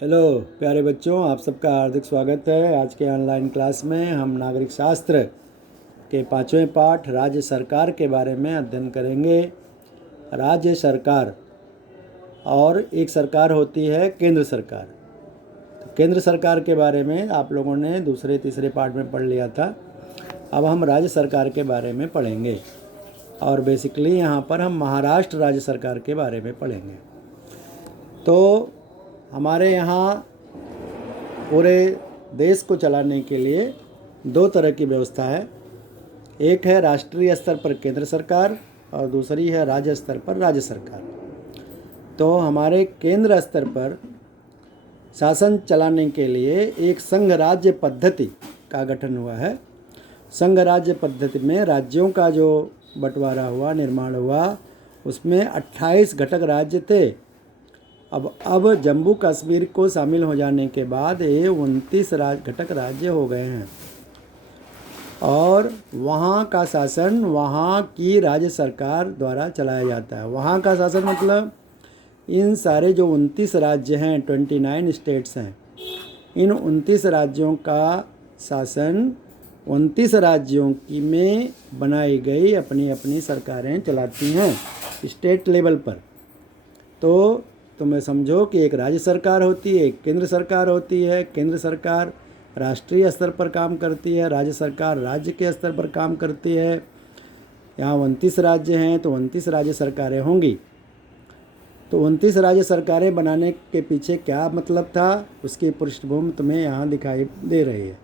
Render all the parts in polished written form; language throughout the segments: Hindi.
हेलो प्यारे बच्चों, आप सबका हार्दिक स्वागत है। आज के ऑनलाइन क्लास में हम नागरिक शास्त्र के 5वें पाठ राज्य सरकार के बारे में अध्ययन करेंगे। राज्य सरकार और एक सरकार होती है केंद्र सरकार। तो केंद्र सरकार के बारे में आप लोगों ने दूसरे तीसरे पाठ में पढ़ लिया था। अब हम राज्य सरकार के बारे में पढ़ेंगे और बेसिकली यहाँ पर हम महाराष्ट्र राज्य सरकार के बारे में पढ़ेंगे। तो हमारे यहाँ पूरे देश को चलाने के लिए दो तरह की व्यवस्था है। एक है राष्ट्रीय स्तर पर केंद्र सरकार और दूसरी है राज्य स्तर पर राज्य सरकार। तो हमारे केंद्र स्तर पर शासन चलाने के लिए एक संघ राज्य पद्धति का गठन हुआ है। संघ राज्य पद्धति में राज्यों का जो बंटवारा हुआ, निर्माण हुआ, उसमें 28 घटक राज्य थे। अब जम्मू कश्मीर को शामिल हो जाने के बाद ये 29 घटक राज्य हो गए हैं और वहाँ का शासन वहाँ की राज्य सरकार द्वारा चलाया जाता है। वहाँ का शासन मतलब इन सारे जो 29 राज्य हैं, 29 स्टेट्स हैं, इन 29 राज्यों का शासन 29 राज्यों की में बनाई गई अपनी अपनी सरकारें चलाती हैं स्टेट लेवल पर। तो तुम्हें समझो कि एक राज्य सरकार होती है, एक केंद्र सरकार होती है। केंद्र सरकार राष्ट्रीय स्तर पर काम करती है, राज्य सरकार राज्य के स्तर पर काम करती है। यहाँ 29 राज्य हैं तो 29 राज्य सरकारें होंगी। तो 29 राज्य सरकारें बनाने के पीछे क्या मतलब था, उसकी पृष्ठभूमि तुम्हें यहाँ दिखाई दे रही है।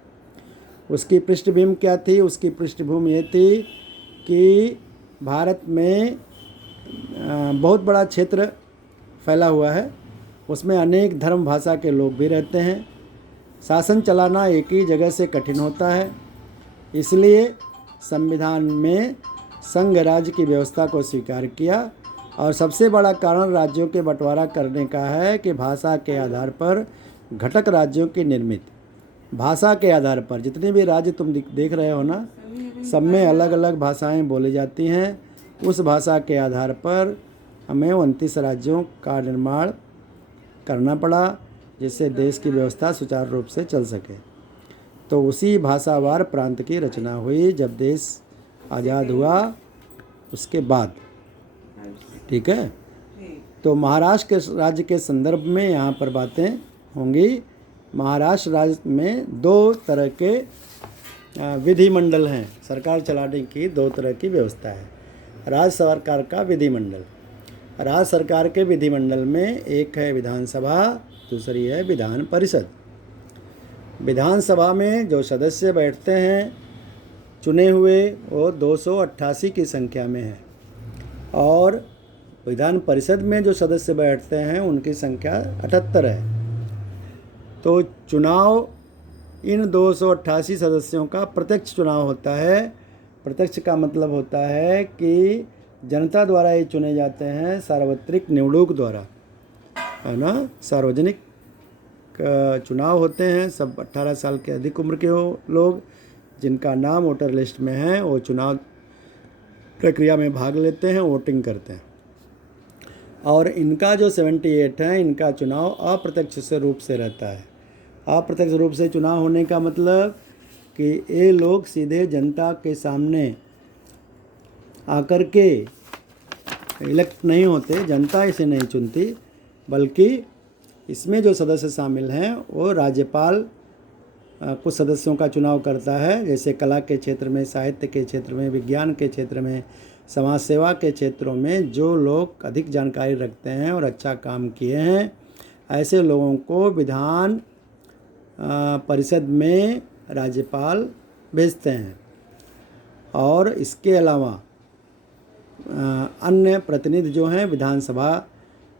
उसकी पृष्ठभूमि क्या थी? उसकी पृष्ठभूमि ये थी कि भारत में बहुत बड़ा क्षेत्र फैला हुआ है, उसमें अनेक धर्म भाषा के लोग भी रहते हैं। शासन चलाना एक ही जगह से कठिन होता है, इसलिए संविधान में संघ राज्य की व्यवस्था को स्वीकार किया। और सबसे बड़ा कारण राज्यों के बंटवारा करने का है कि भाषा के आधार पर घटक राज्यों की निर्मित, भाषा के आधार पर जितने भी राज्य तुम देख रहे हो ना, सब में अलग अलग भाषाएं बोली जाती हैं। उस भाषा के आधार पर हमें 29 राज्यों का निर्माण करना पड़ा, जिससे देश की व्यवस्था सुचारू रूप से चल सके। तो उसी भाषावार प्रांत की रचना हुई जब देश आज़ाद हुआ उसके बाद। ठीक है। तो महाराष्ट्र के राज्य के संदर्भ में यहाँ पर बातें होंगी। महाराष्ट्र राज्य में दो तरह के विधिमंडल हैं। सरकार चलाने की दो तरह की व्यवस्था है। राज्य सरकार का विधिमंडल, राज्य सरकार के विधिमंडल में एक है विधानसभा, दूसरी है विधान परिषद। विधानसभा में जो सदस्य बैठते हैं चुने हुए, वो 288 की संख्या में है और विधान परिषद में जो सदस्य बैठते हैं उनकी संख्या 78 है। तो चुनाव इन 288 सदस्यों का प्रत्यक्ष चुनाव होता है। प्रत्यक्ष का मतलब होता है कि जनता द्वारा ये चुने जाते हैं, सार्वत्रिक निवडणूक द्वारा, है ना। सार्वजनिक चुनाव होते हैं। सब 18 साल के अधिक उम्र के लोग जिनका नाम वोटर लिस्ट में है वो चुनाव प्रक्रिया में भाग लेते हैं, वोटिंग करते हैं। और इनका जो 78 है, इनका चुनाव अप्रत्यक्ष रूप से रहता है। अप्रत्यक्ष रूप से चुनाव होने का मतलब कि ये लोग सीधे जनता के सामने आकर के इलेक्ट नहीं होते, जनता इसे नहीं चुनती, बल्कि इसमें जो सदस्य शामिल हैं वो राज्यपाल कुछ सदस्यों का चुनाव करता है। जैसे कला के क्षेत्र में, साहित्य के क्षेत्र में, विज्ञान के क्षेत्र में, समाज सेवा के क्षेत्रों में जो लोग अधिक जानकारी रखते हैं और अच्छा काम किए हैं, ऐसे लोगों को विधान परिषद में राज्यपाल भेजते हैं। और इसके अलावा अन्य प्रतिनिधि जो हैं विधानसभा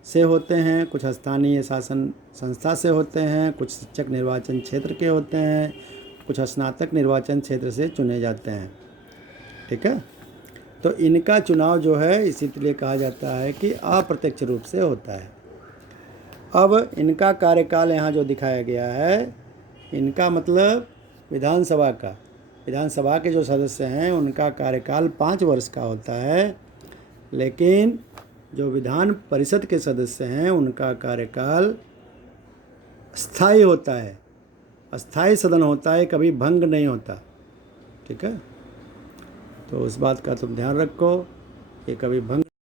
से होते हैं, कुछ स्थानीय शासन संस्था से होते हैं, कुछ शिक्षक निर्वाचन क्षेत्र के होते हैं, कुछ स्नातक निर्वाचन क्षेत्र से चुने जाते हैं। ठीक है। तो इनका चुनाव जो है इसीलिए कहा जाता है कि अप्रत्यक्ष रूप से होता है। अब इनका कार्यकाल यहाँ जो दिखाया गया है, इनका मतलब विधानसभा का, विधानसभा के जो सदस्य हैं उनका कार्यकाल 5 वर्ष का होता है, लेकिन जो विधान परिषद के सदस्य हैं उनका कार्यकाल स्थायी होता है, अस्थायी सदन होता है, कभी भंग नहीं होता। ठीक है, तो उस बात का तुम ध्यान रखो कि कभी भंग